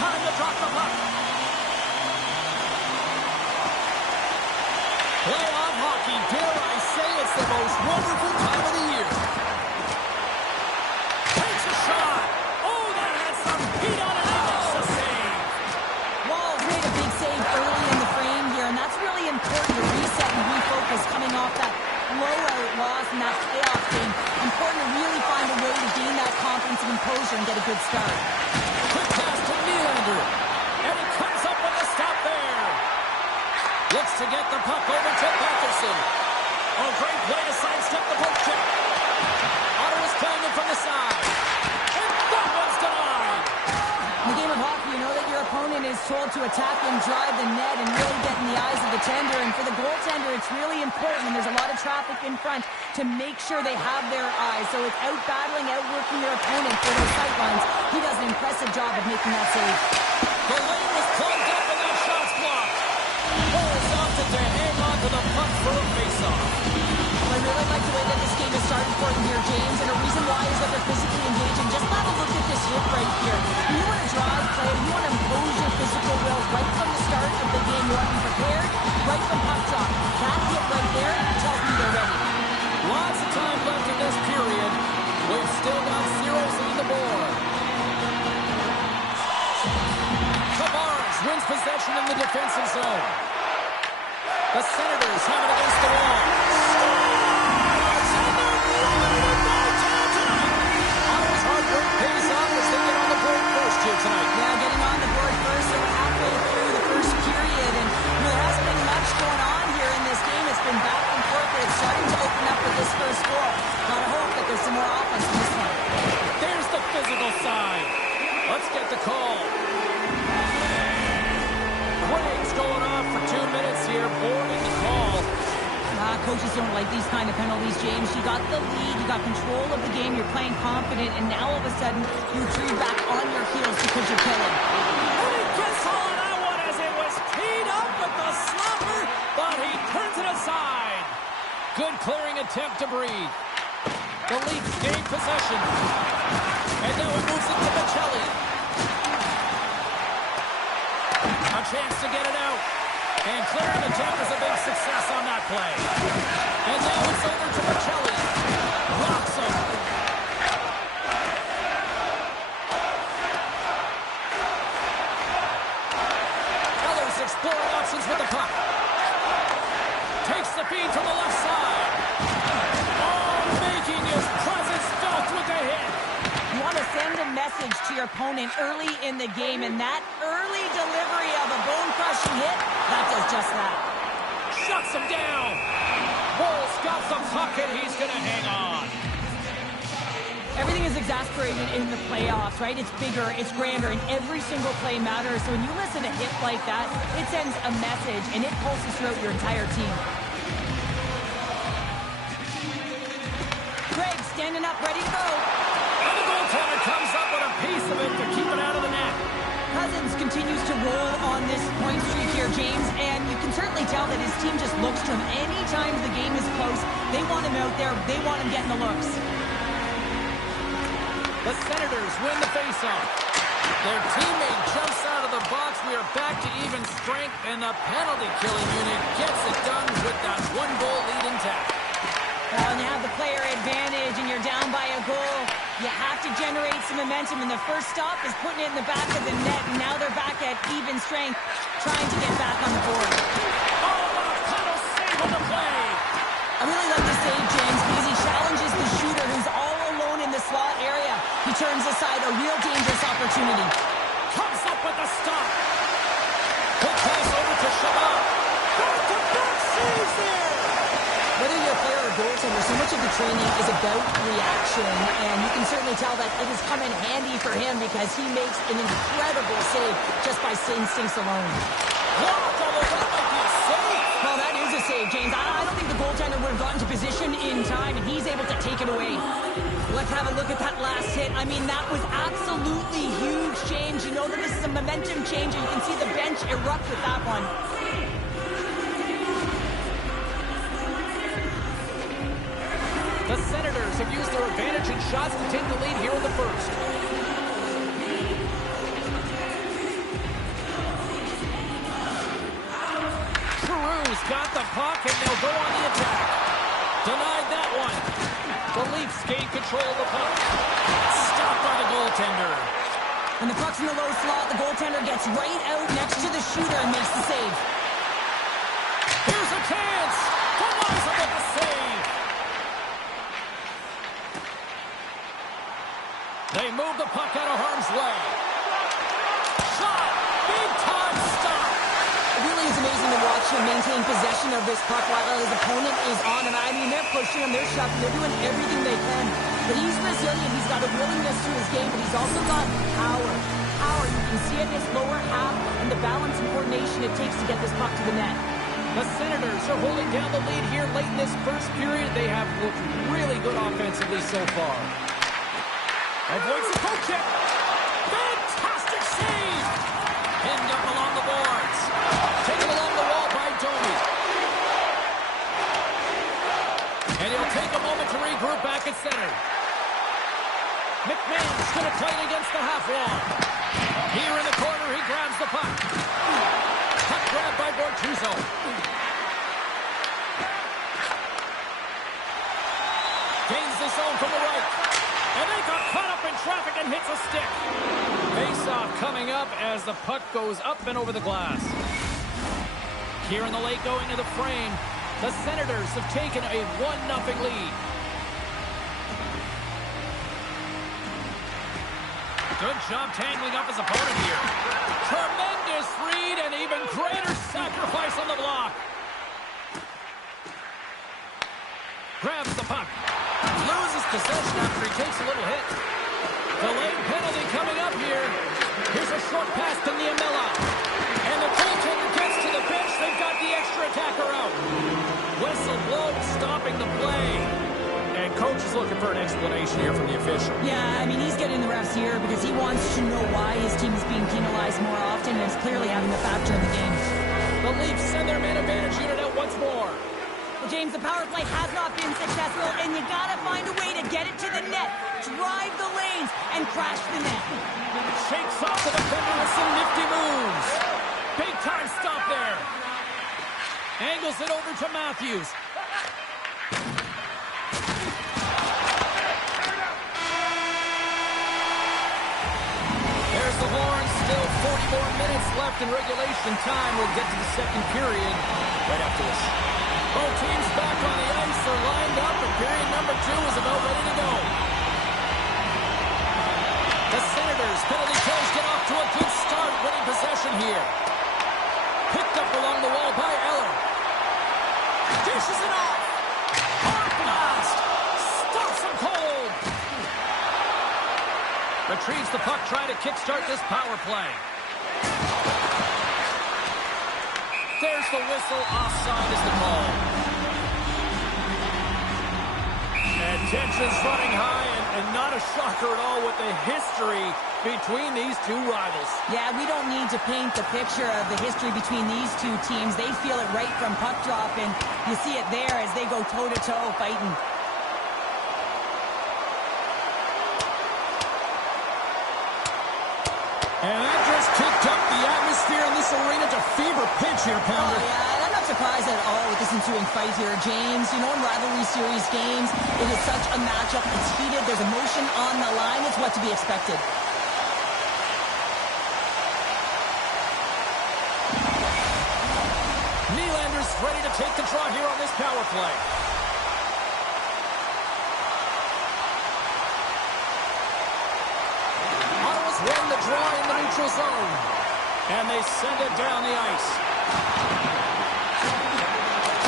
time to drop the puck. Playoff hockey, dare I say it's the most wonderful time of the year. Takes a shot. Oh, that had some heat on it. Makes the save. Wall made a big save early in the frame here, and that's really important to reset and refocus coming off that blowout loss in that playoff game. Important to really find a way to gain that confidence and composure and get a good start. Quick pass to Nylander. And he comes up with a stop there. Looks to get the puck over to Patterson. Oh, great way to sidestep the poke check. Ottawa's playing it from the side. And that one's denied. In the game of hockey, you know that your opponent is told to attack and drive the net and really get in the eyes of the tender. And for the goaltender, it's really important when there's a lot of traffic in front to make sure they have their eyes. So it's out-battling, outworking your opponent for those sight lines. He does an impressive job of making that save. The lane was plugged up and that shot's blocked. Pulls off to hang on to the puck for a face-off. I really like the way that this game has started for them here, James, and the reason why is that they're physically engaging. Just have a look at this hit right here. You want to drive play, you want to impose your physical will right from the start of the game. You want to be prepared right from puck drop. That hit right there tells me they're ready. Lots of time left in this period. We've still got zeros on the board. Tavares wins possession in the defensive zone. The Senators have it against the wall. Scores! And they're running it back tonight. Ottawa's hard work pays off as they get on the board first here tonight. Yeah, getting on the board first, so we're halfway through the first period, and there hasn't been much going on here in this game. It's been back and forth, but it's starting to open up with this first goal. Gotta hope that there's some more offense in this one. There's the physical side. Let's get the call. Craig's going off for 2 minutes here, boarding the call. Coaches don't like these kind of penalties, James. You got the lead, you got control of the game, you're playing confident, and now all of a sudden you drew back on your heels because you're killing. And he gets all of that one as it was teed up with the slapper, but he turns it aside. Good clearing attempt to breathe. The Leafs gain possession. And now it moves it to Michelli. A chance to get it out. And clearing attempt is a big success on that play. And now it's over to Michelli. Rocks him. Eller's exploring options with the puck. Takes the feed from the left side. Oh, making his presence felt with the hit. You want to send a message to your opponent early in the game, and that early delivery of a bone-crushing hit, that does just that. Shuts him down. Wolves got the puck, and he's going to hang on. Everything is exasperated in the playoffs, right? It's bigger, it's grander, and every single play matters. So when you listen to a hit like that, it sends a message, and it pulses throughout your entire team. Craig standing up, ready to go. And the goaltender comes up with a piece of it to keep it out of the net. Cousins continues to roll on this point streak here, James, and you can certainly tell that his team just looks to him. Anytime the game is close, they want him out there, they want him getting the looks. The Senators win the faceoff. Their teammate jumps out of the box. We are back to even strength, and the penalty-killing unit gets it done with that one-goal lead intact. Well, and you have the player advantage, and you're down by a goal. You have to generate some momentum, and the first stop is putting it in the back of the net, and now they're back at even strength, trying to get back on the board. Oh, what a pedal save on the play! I really like the save, James, because he challenges the shooter who's all alone in the slot area. He turns aside a real dangerous opportunity. Comes up with a stop. Quick pass over to Shabbat. Back-to-back saves there! Whether you're a player or goaltender, so much of the training is about reaction, and you can certainly tell that it has come in handy for him because he makes an incredible save just by instincts alone. Blocked, although that might be a save. Well, that is a save, James. I don't think the goaltender would have gotten to position in time, and he's able to take it away. Let's have a look at that last hit. I mean, that was absolutely huge, James. You know that this is a momentum change, and you can see the bench erupt with that one. The Senators have used their advantage in shots to take the lead here in the first. He's got the puck, and they'll go on the attack. Denied that one. The Leafs gain control of the puck. Stopped by the goaltender. When the puck's in the low slot, the goaltender gets right out next to the shooter and makes the save. Here's a chance. Eliza with the save. They move the puck out of harm's way. Shot. Big time stop. It really is amazing to watch him maintain possession of this puck while his opponent is on him. I mean, they're pushing him, they're shoving, they're doing everything they can. But he's resilient. He's got a willingness to his game, but he's also got power. Power. You can see it in his lower half and the balance and coordination it takes to get this puck to the net. The Senators are holding down the lead here late in this first period. They have looked really good offensively so far. Avoids the poke check. Fantastic save! Pinned up along the boards. Taken along the wall by Domi. And he'll take a moment to regroup back at center. McMahon's going to play it against the half wall. Here in the corner, he grabs the puck. Puck grabbed by Bortuzzo. Gains the zone from the right. And they got caught up in traffic and hits a stick. Face-off coming up as the puck goes up and over the glass. Here in the late going to the frame, the Senators have taken a 1-0 lead. Good job tangling up his opponent here. Tremendous read and even greater sacrifice on the block. Grabs the puck. Loses possession after he takes a little hit. Delayed penalty coming up here. Here's a short pass to Niemela. And the goaltender gets to the bench. They've got the extra attacker out. Whistle blown, stopping the play. And coach is looking for an explanation here from the official. Yeah, I mean, he's getting the refs here because he wants to know why his team is being penalized more often, and it's clearly having a factor in the game. The Leafs send their man advantage unit out once more. Well, James, the power play has not been successful, and you gotta find a way to get it to the net, drive the lanes, and crash the net. Shakes off the defender with some nifty moves. Big time stop there. Angles it over to Matthews. There's the horn. Still 40 more minutes left in regulation time. We'll get to the second period right after this. Both teams back on the ice. They're lined up, and period number 2 is about ready to go. The Senators, penalty kills, get off to a good start, winning possession here. Picked up along the wall by Eller. Dishes it off. Hard blast. Stops him cold. Retrieves the puck, trying to kickstart this power play. There's the whistle. Offside is the call. And tension's running high, and not a shocker at all with the history between these two rivals. Yeah, we don't need to paint the picture of the history between these two teams. They feel it right from puck drop, and you see it there as they go toe-to-toe fighting. And that just kicked up the atmosphere in this arena to fever pitch here, Pounder. Oh, yeah, and I'm not surprised at all with this ensuing fight here, James. You know, in rivalry series games, it is such a matchup. It's heated. There's emotion on the line. It's what to be expected. Nylander's ready to take the draw here on this power play. Win the draw in the neutral zone. And they send it down the ice.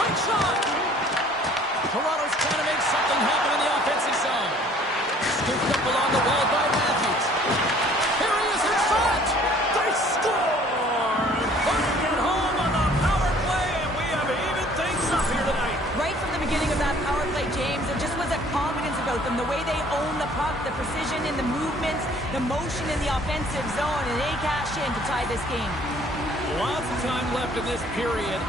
Quick shot! Toronto's trying to make something happen in the offensive zone. Scooped up along the wall by Matthews. Here he is in front! They score! Putting it home on the power play, and we have even things up here tonight. Right from the beginning of that power play, James, there just was a confidence about them. The way they own the puck, the precision in the movements, the motion in the offensive zone, and they cash in to tie this game. Lots of time left in this period.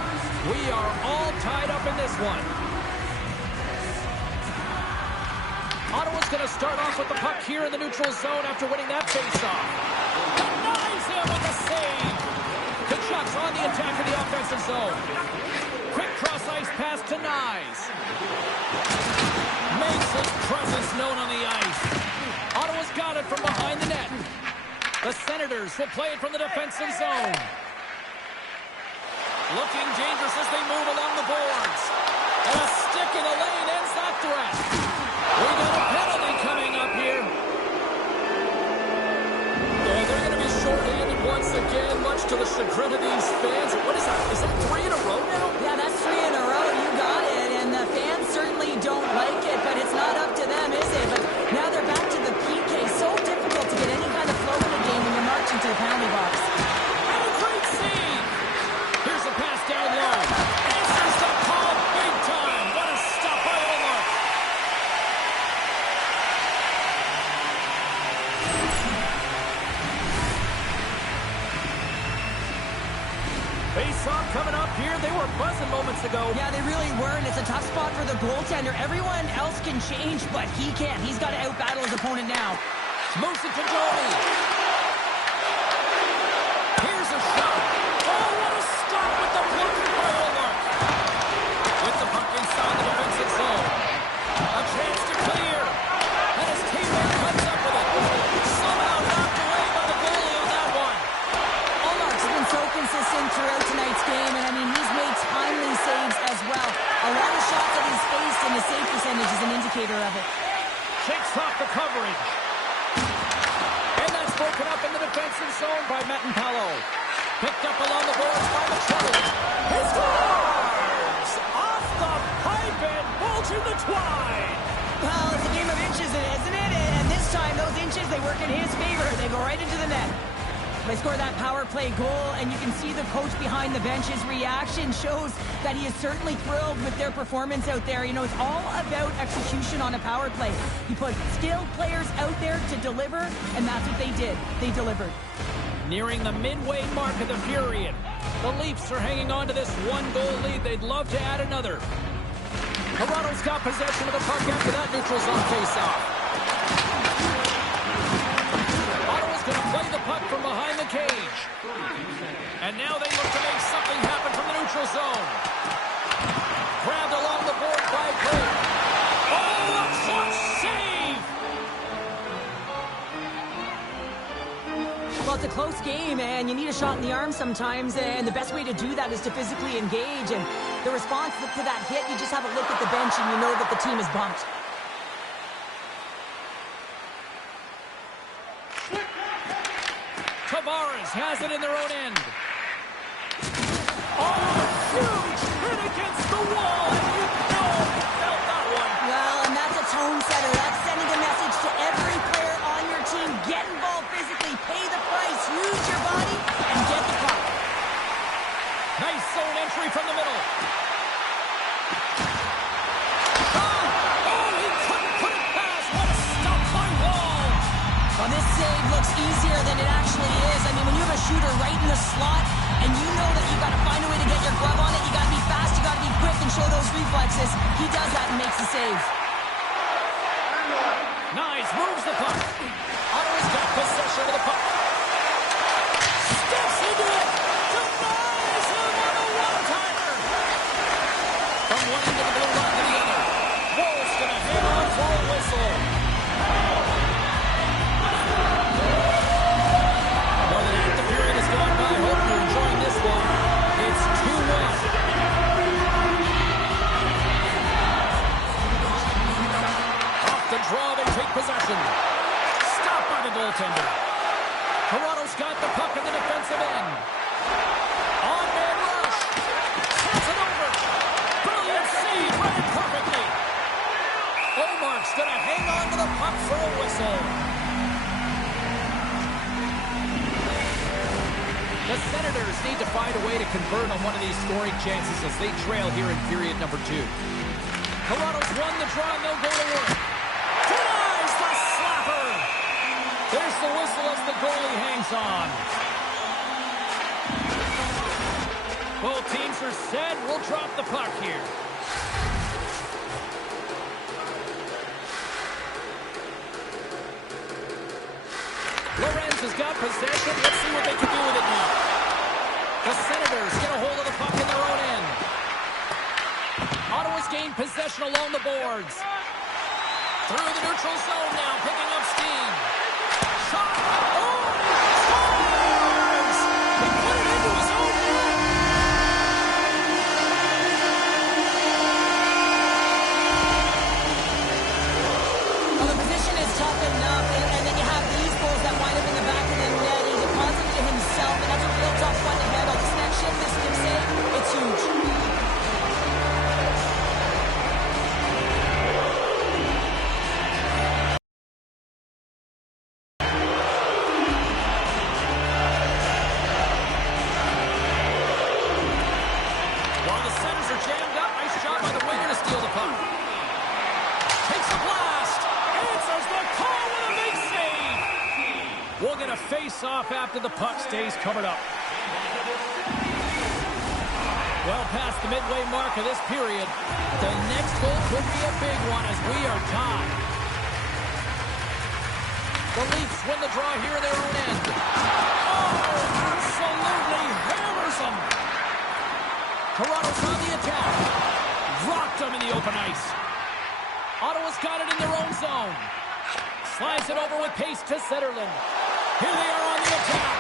We are all tied up in this one. Ottawa's going to start off with the puck here in the neutral zone after winning that faceoff. Denies him with a save. Kachuk's on the attack in the offensive zone. nice pass to Nyes. Makes his presence known on the ice. Ottawa's got it from behind the net. The Senators will play it from the defensive zone. Looking dangerous as they move along the boards. And a stick in the lane ends that threat. We got a penalty coming up here. They're going to be short-handed once again, much to the chagrin of these fans. What is that? Is that 3 in a row now? Yeah, that's 3 in a row. You got it. And the fans certainly don't like it, but it's not up to them, is it? But now they're back to the PK. So difficult to get any kind of flow in the game when you're marching to the penalty box. And a great save. Here's a pass down low. Answers the call big time. What a stop by Omar. Face-off coming up here. They were buzzing moments ago. Yeah, they really were, and it's a tough spot for the goaltender. Everyone else can change, but he can't. He's got to out-battle his opponent now. Moves it to Joey. Here's a shot. Oh, what a stop with the block by Omar. With the puck inside the defensive zone. A chance to clear. And his teammate comes up with it. Somehow knocked away by the goalie on that one. Olmark's been so consistent throughout tonight's game, and I mean, he's made timely saves as well. A lot of shots that he's faced, and his save percentage is an indicator of it. Shakes off the coverage. And that's broken up in the defensive zone by Matt-Palo. Picked up along the boards by McClellan. He scores! Off the pipe and bulging the twine. Well, it's a game of inches, isn't it? And this time, those inches, they work in his favor. They go right into the net. They score that power play goal, and you can see the coach behind the bench's reaction shows that he is certainly thrilled with their performance out there. You know, it's all about execution on a power play. You put skilled players out there to deliver, and that's what they did. They delivered. Nearing the midway mark of the period. The Leafs are hanging on to this one-goal lead. They'd love to add another. Toronto's got possession of the puck after that neutral zone face-off. Going to play the puck from behind the cage. And now they look to make something happen from the neutral zone. Grabbed along the board by Cole. Oh, a clutch save! Well, it's a close game, and you need a shot in the arm sometimes, and the best way to do that is to physically engage. And the response to that hit, you just have a look at the bench, and you know that the team is bumped. Tavares has it in their own end. Oh, huge hit against the wall, and you know he felt that one. Well, and that's a tone setter. That's sending a message to every player on your team. Get involved physically, pay the price, use your body, and get the puck. Nice zone entry from the middle. Oh, he couldn't put it past. What a stop by Wall. Well, this save looks easier than it actually is. I mean, when you have a shooter right in the slot, and you know that you've got to find a way to get your glove on it, you got to be fast, you got to be quick, and show those reflexes. He does that and makes the save. Nice, moves the puck. Ottawa's got possession of the puck. Steps into it. Denies him on a one-timer. From one end of the blue line to the other. Wall's going to hang on for a whistle. More than half the period has gone by. Hope you're enjoying this one. It's 2-1. The draw, they take possession. Stopped by the goaltender. Toronto's got the puck in the defensive end. On-man rush. Sends it over. Brilliant save, read it perfectly. Omark's going to hang on to the puck for a whistle. The Senators need to find a way to convert on one of these scoring chances as they trail here in period number 2. Toronto's won the draw, and they'll go to work. Denies the slapper. There's the whistle as the goalie hangs on. Both teams are set. We'll drop the puck here. Lorenz has got possession. Let's see what they can do with it now. The Senators get a hold of the puck in their own end. Senators gain possession along the boards. Through the neutral zone now, picking up steam. Shot! Oh! Scores! He put it into his own net! Well, the position is tough enough, and then you have these goals that wind up in the back of the net. He deposited it himself, and that's a real tough one to handle. This next shift, this skip save, it's huge. We'll get a face-off after the puck stays covered up. Well past the midway mark of this period. The next goal could be a big one as we are tied. The Leafs win the draw here at their own end. Oh, absolutely hammers them. Toronto's on the attack. Rocked them in the open ice. Ottawa's got it in their own zone. Slides it over with pace to Zetterlund. Here they are on the attack.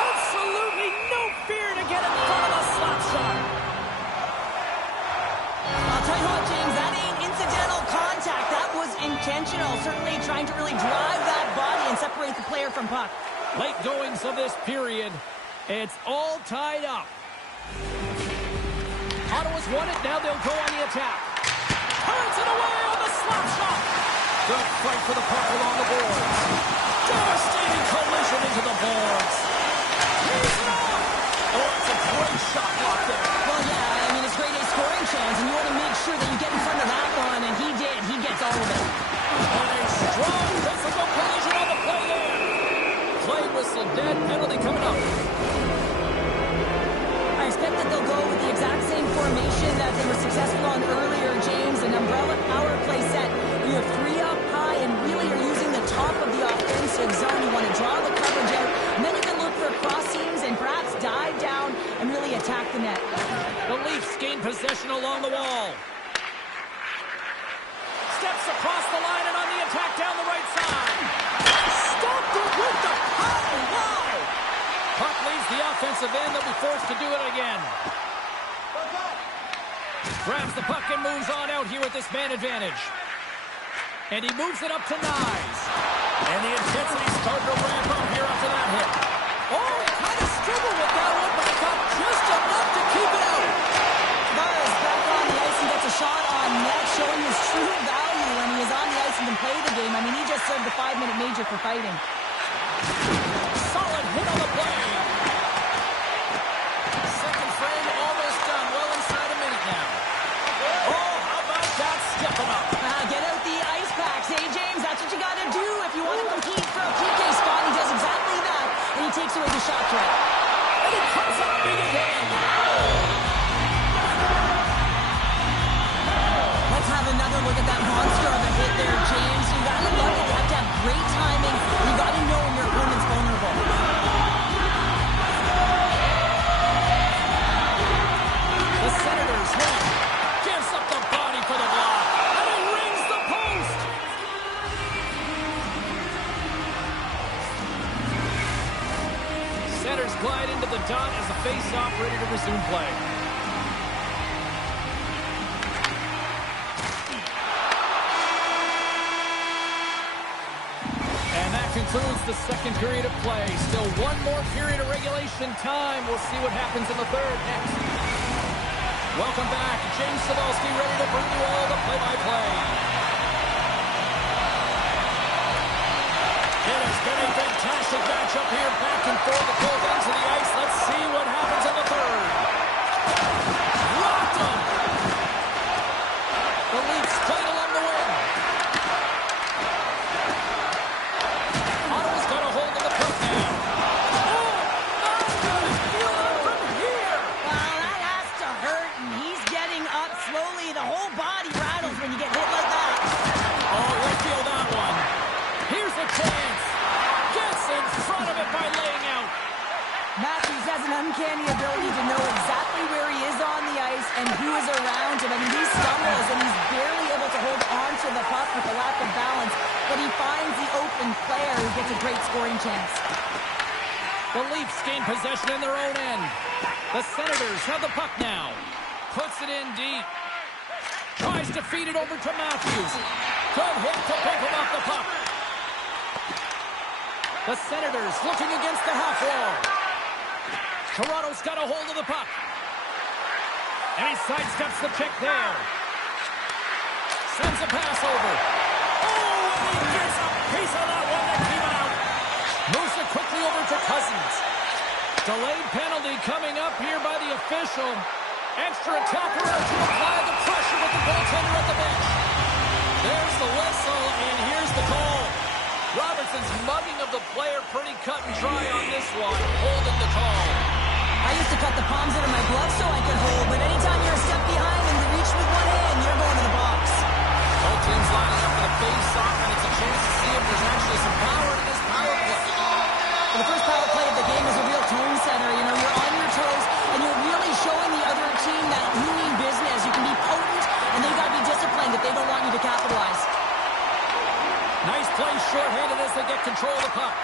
Absolutely no fear to get in front of the slap shot. I'll tell you what, James, that ain't incidental contact. That was intentional. Certainly trying to really drive that body and separate the player from puck. Late goings of this period. It's all tied up. Ottawa's won it. Now they'll go on the attack. Turns it away on the slap shot. Good fight for the puck along the boards. Devastating collision into the boards. He's it off. Oh, it's a great shot block there. Well, yeah, I mean, it's great a scoring chance, and you want to make sure that you get in front of that one, and he did. He gets all of it. And a strong physical collision on the play there. Play whistle dead. Penalty coming up. I expect that they'll go with the exact same formation that they were successful on earlier, James, an umbrella power play set. You have three up high, and really you're using the top of the offensive zone. You want to draw the coverage out, and then you can look for cross seams and perhaps dive down and really attack the net. The Leafs gain possession along the wall. Steps across the line and on the attack down the right side. Stopped it with the power. Wow! Puck leaves the offensive end. They'll be forced to do it again. Grabs the puck and moves on out here with this man advantage. And he moves it up to Nyes. And the intensity's starting to ramp up here after that hit. Oh, kind of struggled with that one, but got just enough to keep it out. Nyes back on the ice and gets a shot on net, showing his true value when he is on the ice and can play the game. I mean, he just served a 5-minute major for fighting. Solid hit on the play. Second frame almost done. Well inside a minute now. Oh, how about that stepping up? Get out the ice packs, hey, James? That's what you got to do if you want to compete for a PK spot. He does exactly that, and he takes away the shot threat. And it comes up big again. Let's have another look at that monster of a hit there, James. You got to love it. You have to have great timing. You got to know when your opponent's vulnerable. The Senators win. Gives up the body for the block. And it rings the post. Senators glide into the dot as the face-off ready to resume play. Concludes the second period of play. Still one more period of regulation time. We'll see what happens in the third next. Welcome back. James Cybulski ready to bring you all the play-by-play. It has been a fantastic matchup here, back and forth at both ends of the ice. Let's see what happens in the third. Rocked him. The Leafs played along the wing. has an uncanny ability to know exactly where he is on the ice and who is around him. I mean, he stumbles and he's barely able to hold on to the puck with a lack of balance, but he finds the open player who gets a great scoring chance. The Leafs gain possession in their own end. The Senators have the puck now. Puts it in deep. Tries to feed it over to Matthews. Good hit to pick him off the puck. The Senators looking against the half wall. Toronto's got a hold of the puck. And he sidesteps the check there. Sends a pass over. Oh, and he gets a piece of that one that came out. Moves it quickly over to Cousins. Delayed penalty coming up here by the official. Extra attacker out to apply the pressure with the goaltender at the bench. There's the whistle, and here's the call. Robertson's mugging of the player pretty cut and dry on this one, holding the call. I used to cut the palms out of my gloves so I could hold, but anytime you're a step behind and you reach with one hand, you're going to the box. Both teams lining up for the face-off, and it's a chance to see if there's actually some power in this power play. Well, the first power play of the game is a real tone setter. You know, you're on your toes, and you're really showing the other team that you mean business. You can be potent, and they've got to be disciplined if they don't want you to capitalize. Nice play short-handed as they get control of the puck.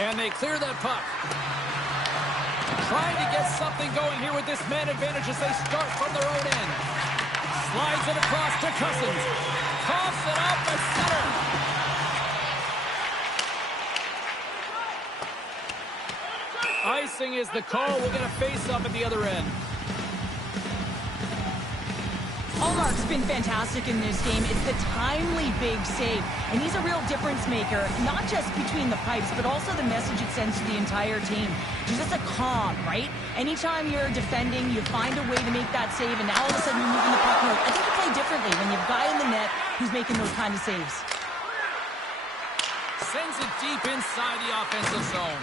And they clear that puck. Trying to get something going here with this man advantage as they start from their own end. Slides it across to Cousins. Coughs it up the center. Icing is the call. We'll get a face-up at the other end. Allmark's been fantastic in this game. It's the timely big save. And he's a real difference maker, not just between the pipes, but also the message it sends to the entire team. There's just a calm, right? Anytime you're defending, you find a way to make that save, and now all of a sudden you're moving the puck north. I think you play differently when you have a guy in the net who's making those kind of saves. Sends it deep inside the offensive zone.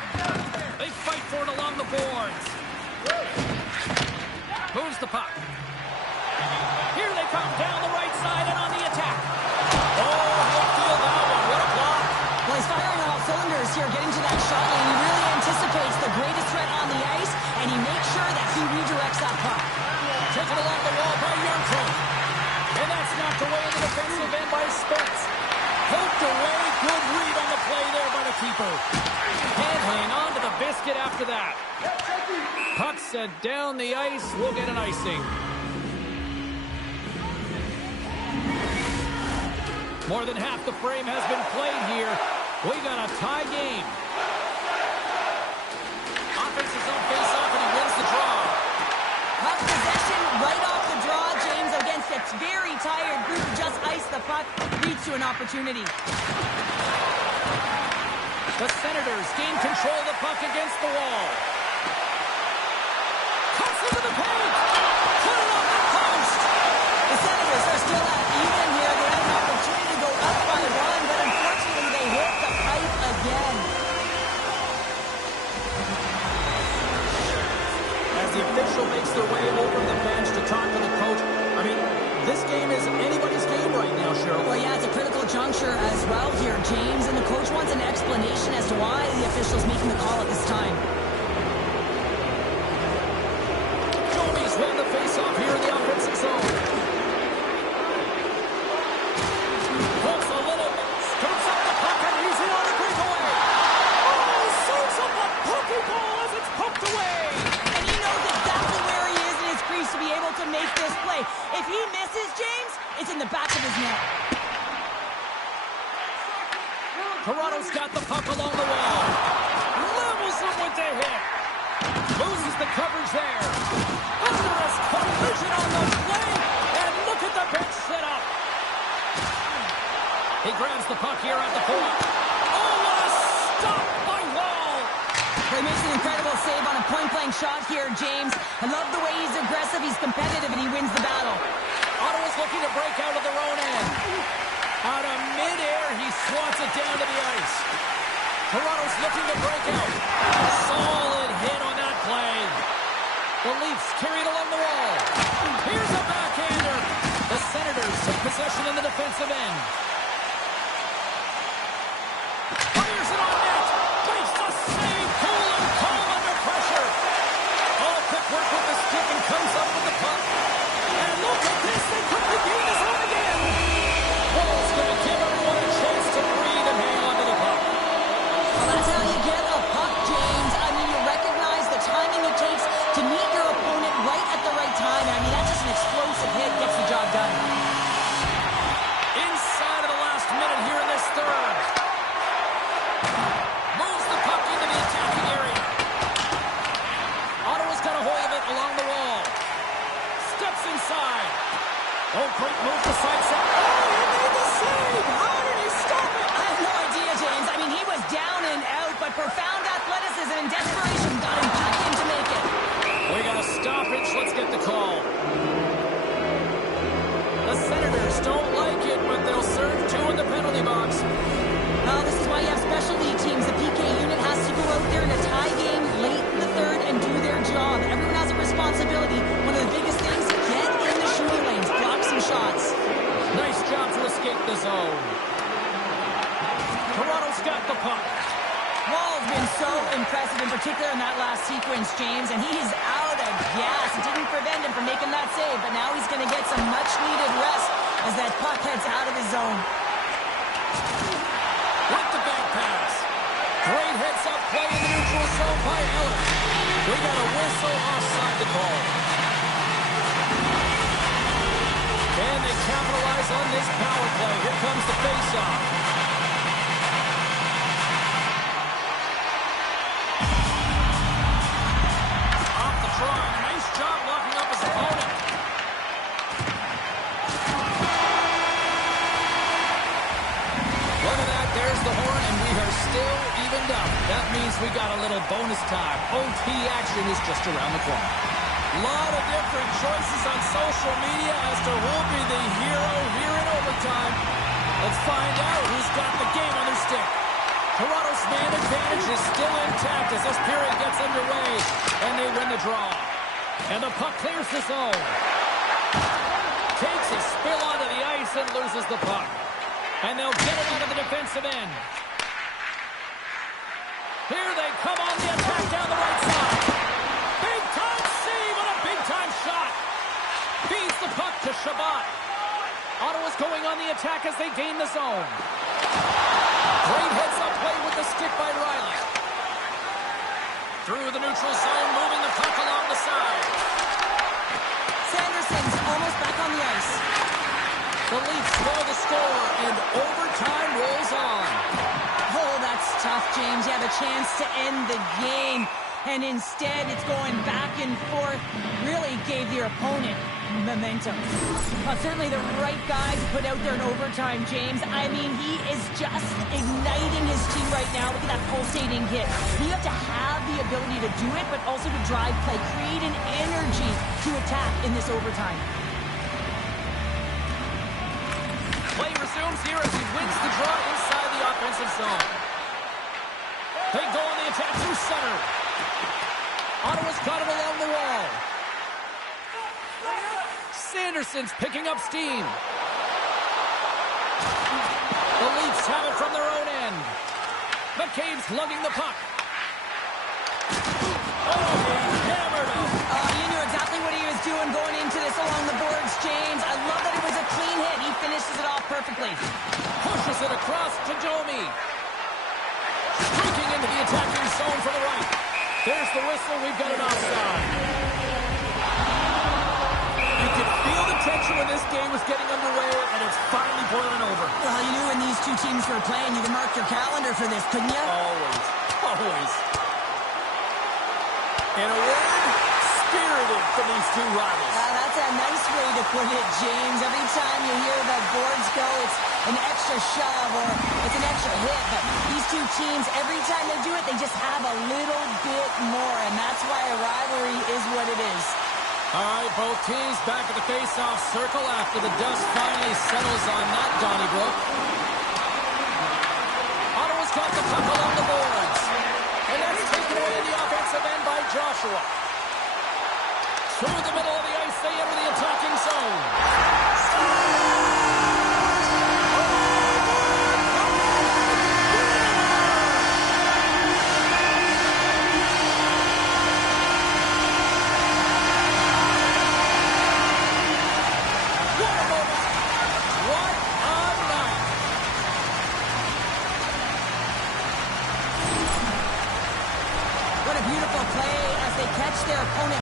They fight for it along the boards. Moves the puck. Here they come down the right side and on the attack. Oh, he'll feel that one. What a block. Well, he's firing on all cylinders here, getting to that shot lane. He really anticipates the greatest threat on the ice, and he makes sure that he redirects that puck. Taken along the wall by Youngcrow. And that's knocked away in the defensive end by Spence. Poked away. Good read on the play there by the keeper. Can't hang on to the biscuit after that. Puck set down the ice. We'll get an icing. More than half the frame has been played here. We got a tie game. Offense is on face-off, and he wins the draw. Puck possession right off the draw, James, against a very tired group. Just ice the puck, leads to an opportunity. The Senators gain control of the puck against the wall. Cuts into the paint. Put it on the post. The Senators are still at even here. They have an opportunity to go up by one, but unfortunately they hit the pipe again. As the official makes their way over the bench to talk to the coach, I mean, this game is anybody's game right now, Cheryl. Well, yeah, it's a critical juncture as well here, James, and the coach wants an explanation as to why the official's making the call at this time. Joey's won the face-off here in the offensive zone. Pulls a little, scoops up the puck, and he's in on a breakaway. Oh, serves up a pokeball as it's poked away. And he knows exactly where he is in his crease to be able to make this play. If he misses, James, it's in the back of his net. Toronto's got the puck along the wall. Levels him with the hit. Loses the coverage there. Thunderous collision on the play. And look at the bench set up. He grabs the puck here at the point. Oh, what a stop by Wall. He makes an incredible save on a point-blank shot here, James. I love the way he's aggressive, he's competitive, and he wins the battle. Ottawa's looking to break out of their own end. Out of midair, he swats it down to the ice. Toronto's looking to break out. Solid hit on that play. The Leafs carried along the wall. Here's a backhander. The Senators took possession in the defensive end. Fires it on net. Makes the save. Cool and calm under got the puck. Wall's been so impressive, in particular in that last sequence, James, and he's out of gas. It didn't prevent him from making that save, but now he's going to get some much-needed rest as that puck heads out of his zone. With the back pass. Great heads-up play in the neutral zone by Ellis. We got a whistle offside the call. Can they capitalize on this power play? Here comes the face-off. Nice job locking up his opponent. Look at that. There's the horn, and we are still evened up. That means we got a little bonus time. OT action is just around the corner. A lot of different choices on social media as to who'll be the hero here in overtime. Let's find out who's got the game on their stick. Toronto's man advantage is still intact as this period gets underway, and they win the draw. And the puck clears the zone. Takes a spill onto the ice and loses the puck. And they'll get it out of the defensive end. Here they come on the attack down the right side. Big time save and a big time shot. Feeds the puck to Shabbat. Ottawa's going on the attack as they gain the zone. Great heads-up play with the stick by Riley. Through the neutral zone, moving the puck along the side. Sanderson's almost back on the ice. The Leafs score the score, and overtime rolls on. Oh, that's tough, James. You have a chance to end the game, and instead it's going back and forth. Really gave your opponent momentum. Certainly the right guy to put out there in overtime, James. I mean, he is just igniting his team right now. Look at that pulsating hit. You have to have the ability to do it, but also to drive play, create an energy to attack in this overtime. Play resumes here as he wins the draw inside the offensive zone. They go on the attack through center. Ottawa's got it along the wall. Sanderson's picking up steam. The Leafs have it from their own end. McCabe's lugging the puck. Oh, he hammered him. He knew exactly what he was doing going into this along the boards, James. I love that it was a clean hit. He finishes it off perfectly. Pushes it across to Domi. Streaking into the attacking zone for the right. There's the whistle. We've got an offside. You could feel the tension when this game was getting underway, and it's finally boiling over. Well, you knew when these two teams were playing, you could mark your calendar for this, couldn't you? Always. Always. In a word, spirited for these two rivals. That's a nice way to put it, James. Every time you hear the boards go, it's an extra shove or it's an extra hit. But these two teams, every time they do it, they just have a little bit more. And that's why a rivalry is what it is. All right, both teams back at the face-off circle after the dust finally settles on that Donnybrook. Ottawa's got the puck along the boards. And that's taken away in the offensive end by Joshua. Through the middle of the ice, they enter the attacking zone.